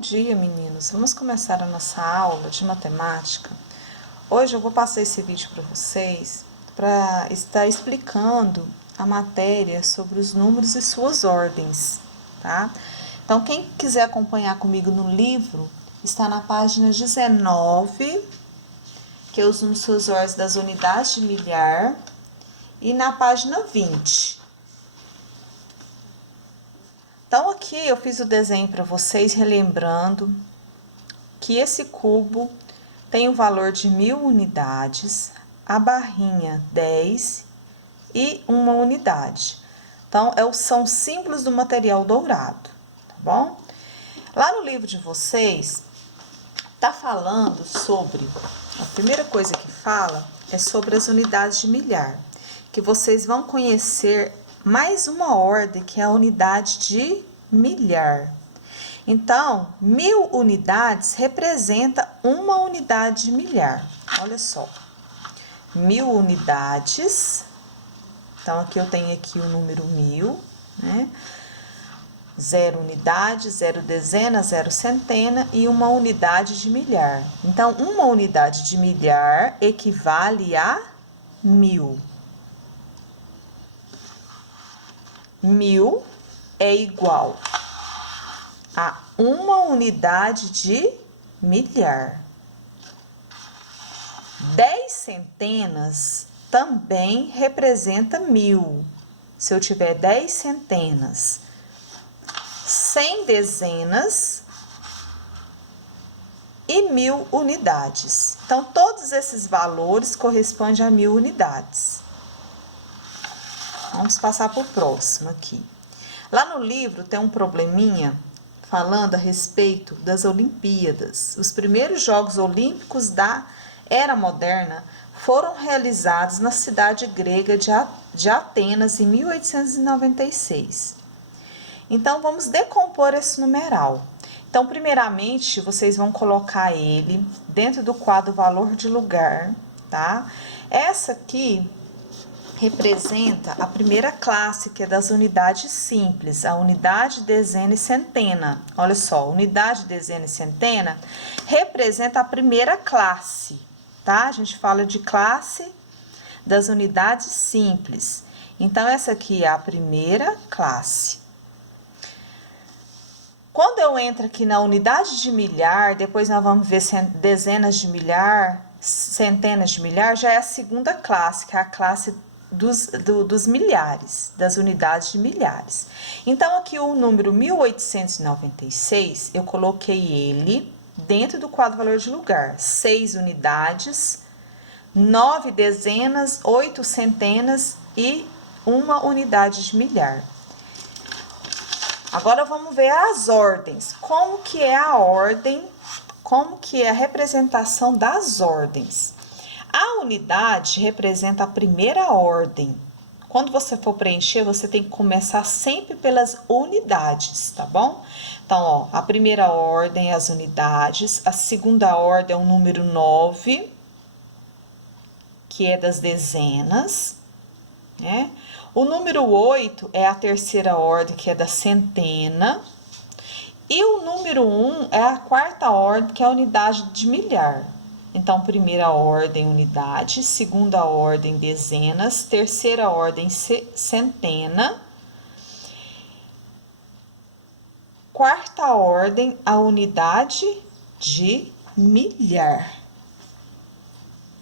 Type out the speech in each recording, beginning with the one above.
Bom dia, meninos! Vamos começar a nossa aula de matemática. Hoje eu vou passar esse vídeo para vocês para estar explicando a matéria sobre os números e suas ordens, tá? Então, quem quiser acompanhar comigo no livro, está na página 19, que é os números e suas ordens das unidades de milhar, e na página 20. Então, aqui eu fiz o desenho para vocês, relembrando que esse cubo tem o valor de 1000 unidades, a barrinha 10 e 1 unidade. Então, são símbolos do material dourado, tá bom? Lá no livro de vocês, tá falando sobre, a primeira coisa que fala é sobre as unidades de milhar, que vocês vão conhecer mais uma ordem, que é a unidade de milhar. Então, 1000 unidades representa uma unidade de milhar. Olha só, 1000 unidades. Então, aqui eu tenho aqui o número 1000, né? 0 unidade, 0 dezena, 0 centena e 1 unidade de milhar. Então, 1 unidade de milhar equivale a 1000. 1000 é igual a 1 unidade de milhar. 10 centenas também representa 1000. Se eu tiver 10 centenas, 100 dezenas e 1000 unidades. Então, todos esses valores correspondem a 1000 unidades. Vamos passar para o próximo aqui. Lá no livro tem um probleminha falando a respeito das Olimpíadas. Os primeiros Jogos Olímpicos da Era Moderna foram realizados na cidade grega de Atenas em 1896. Então, vamos decompor esse numeral. Então, primeiramente, vocês vão colocar ele dentro do quadro valor de lugar, tá? Essa aqui representa a primeira classe, que é das unidades simples, a unidade, dezena e centena. Olha só, unidade, dezena e centena representa a primeira classe, tá? A gente fala de classe das unidades simples. Então, essa aqui é a primeira classe. Quando eu entro aqui na unidade de milhar, depois nós vamos ver dezenas de milhar, centenas de milhar, já é a segunda classe, que é a classe dos milhares, das unidades de milhares. Então, aqui o número 1896, eu coloquei ele dentro do quadro valor de lugar. 6 unidades, 9 dezenas, 8 centenas e 1 unidade de milhar. Agora, vamos ver as ordens. Como que é a ordem, como que é a representação das ordens? A unidade representa a primeira ordem. Quando você for preencher, você tem que começar sempre pelas unidades, tá bom? Então, ó, a primeira ordem é as unidades, a segunda ordem é o número 9, que é das dezenas, né? O número 8 é a terceira ordem, que é da centena. E o número 1 é a quarta ordem, que é a unidade de milhar. Então, primeira ordem, unidade, segunda ordem, dezenas, terceira ordem, centena, quarta ordem, a unidade de milhar.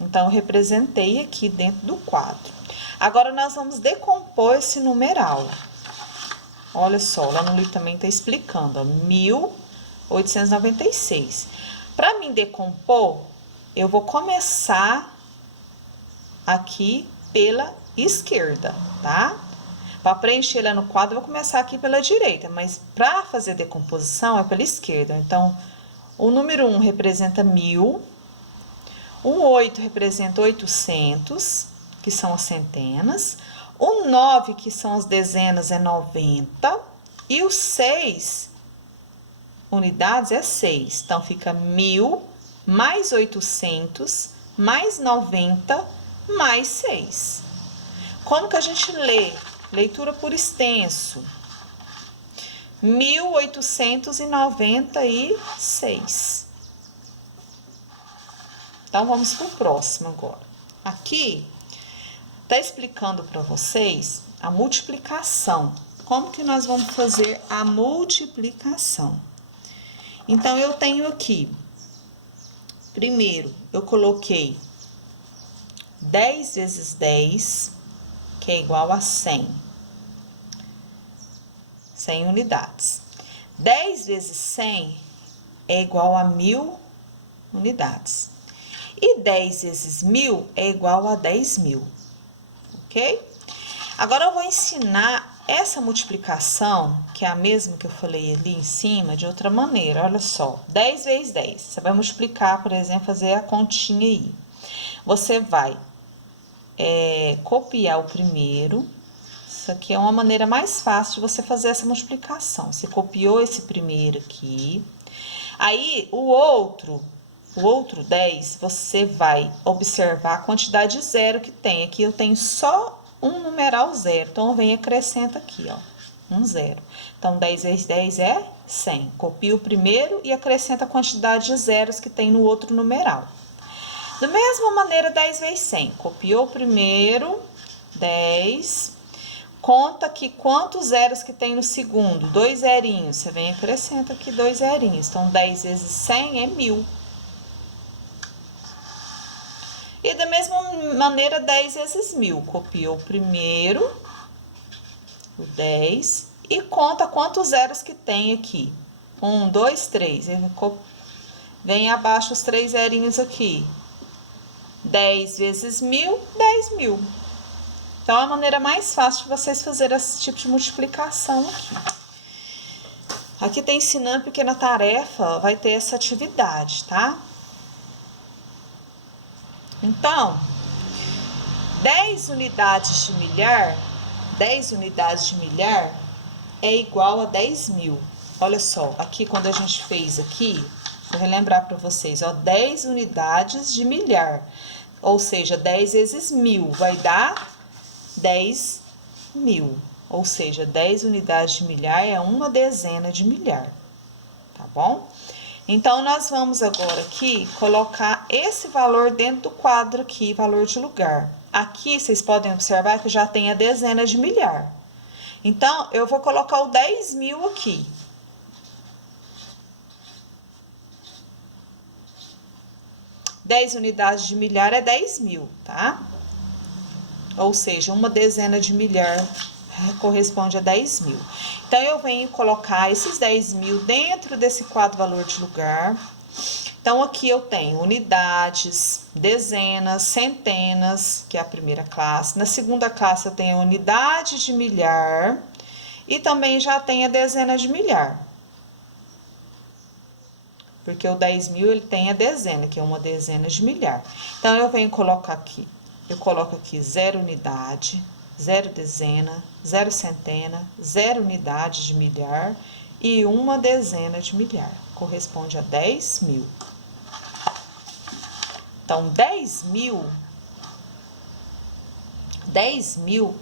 Então, eu representei aqui dentro do quadro. Agora, nós vamos decompor esse numeral. Olha só, lá no livro também está explicando, ó, 1896. Para mim decompor, eu vou começar aqui pela esquerda, tá? Para preencher lá no quadro, eu vou começar aqui pela direita, mas para fazer decomposição é pela esquerda. Então, o número 1 representa 1000, o 8 representa 800, que são as centenas, o 9, que são as dezenas, é 90, e o 6 unidades é 6. Então, fica 1000 mais 800, mais 90, mais 6. Como que a gente lê? Leitura por extenso. 1896. Então, vamos para o próximo agora. Aqui, tá explicando para vocês a multiplicação. Como que nós vamos fazer a multiplicação? Então, eu tenho aqui, primeiro, eu coloquei 10 vezes 10, que é igual a 100. 100 unidades. 10 vezes 100 é igual a 1000 unidades. E 10 vezes 1000 é igual a 10.000, ok? Agora, eu vou ensinar essa multiplicação, que é a mesma que eu falei ali em cima, de outra maneira. Olha só, 10 vezes 10. Você vai multiplicar, por exemplo, fazer a continha aí. Você vai copiar o primeiro. Isso aqui é uma maneira mais fácil de você fazer essa multiplicação. Você copiou esse primeiro aqui. Aí, o outro 10, você vai observar a quantidade zero que tem. Aqui eu tenho só um numeral zero, então vem e acrescenta aqui, ó, um zero. Então, 10 vezes 10 é 100. Copia o primeiro e acrescenta a quantidade de zeros que tem no outro numeral. Da mesma maneira, 10 vezes 100. Copiou o primeiro, 10. Conta aqui quantos zeros que tem no segundo. 2 zerinhos. Você vem e acrescenta aqui 2 zerinhos. Então, 10 vezes 100 é 1000. E da mesma maneira, 10 vezes 1000. Copiou o primeiro, o 10, e conta quantos zeros que tem aqui. 1, 2, 3. Vem abaixo os 3 zerinhos aqui. 10 vezes 1000, 10.000. Então, é a maneira mais fácil de vocês fazerem esse tipo de multiplicação aqui. Aqui tá ensinando porque na tarefa vai ter essa atividade, tá? Então, 10 unidades de milhar é igual a 10.000. Olha só, aqui quando a gente fez aqui, vou relembrar para vocês, ó, 10 unidades de milhar. Ou seja, 10 vezes 1000 vai dar 10.000. Ou seja, 10 unidades de milhar é uma dezena de milhar, tá bom? Então, nós vamos agora aqui colocar esse valor dentro do quadro aqui, valor de lugar. Aqui, vocês podem observar que já tem a dezena de milhar. Então, eu vou colocar o 10.000 aqui. Dez unidades de milhar é 10.000, tá? Ou seja, uma dezena de milhar corresponde a 10.000. Então, eu venho colocar esses 10.000 dentro desse quadro valor de lugar. Então, aqui eu tenho unidades, dezenas, centenas, que é a primeira classe. Na segunda classe, eu tenho a unidade de milhar e também já tenho a dezena de milhar. Porque o 10.000, ele tem a dezena, que é uma dezena de milhar. Então, eu venho colocar aqui, eu coloco aqui 0 unidade, 0 dezena, 0 centena, 0 unidade de milhar e uma dezena de milhar. Corresponde a 10.000. Então, 10.000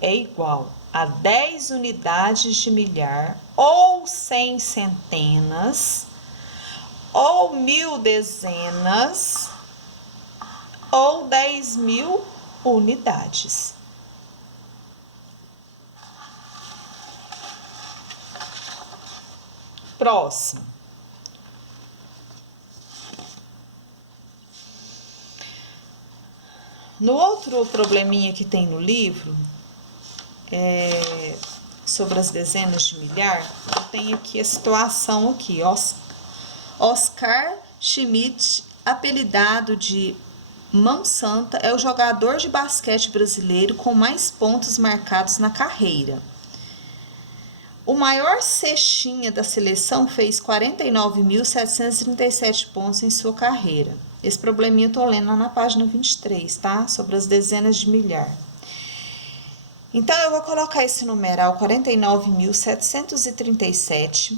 é igual a 10 unidades de milhar, ou 100 centenas, ou 1000 dezenas, ou 10.000 unidades. Próximo. No outro probleminha que tem no livro, sobre as dezenas de milhar, eu tenho aqui a situação aqui, Oscar Schmidt, apelidado de Mão Santa, é o jogador de basquete brasileiro com mais pontos marcados na carreira. O maior cestinha da seleção fez 49.737 pontos em sua carreira. Esse probleminha eu tô lendo lá na página 23, tá? Sobre as dezenas de milhar. Então, eu vou colocar esse numeral 49.737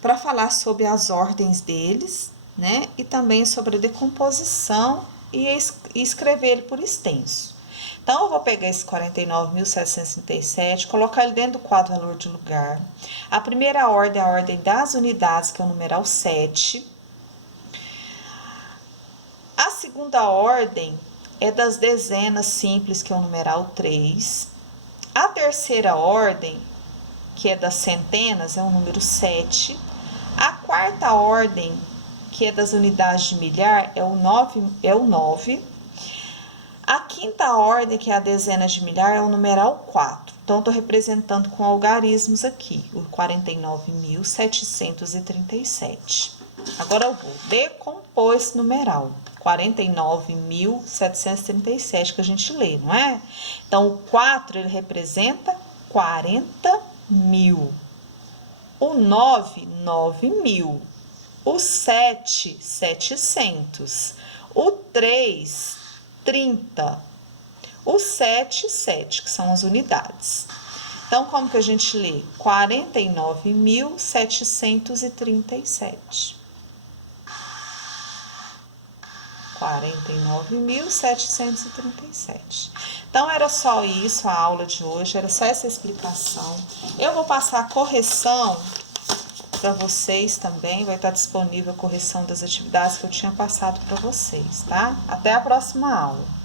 para falar sobre as ordens deles, né? E também sobre a decomposição e escrever ele por extenso. Então, Então, eu vou pegar esse 49.737, colocar ele dentro do quadro valor de lugar. A primeira ordem é a ordem das unidades, que é o numeral 7. A segunda ordem é das dezenas simples, que é o numeral 3. A terceira ordem, que é das centenas, é o número 7. A quarta ordem, que é das unidades de milhar, é o 9. A quinta ordem, que é a dezenas de milhar, é o numeral 4. Então, estou representando com algarismos aqui, o 49.737. Agora, eu vou decompor esse numeral, 49.737, que a gente lê, não é? Então, o 4, ele representa 40.000. O 9, 9.000. O 7, 700. O 3, 30. O 7, 7, que são as unidades. Então, como que a gente lê? 49.737. 49.737. Então, era só isso a aula de hoje, era só essa explicação. Eu vou passar a correção para vocês também, vai estar disponível a correção das atividades que eu tinha passado para vocês, tá? Até a próxima aula.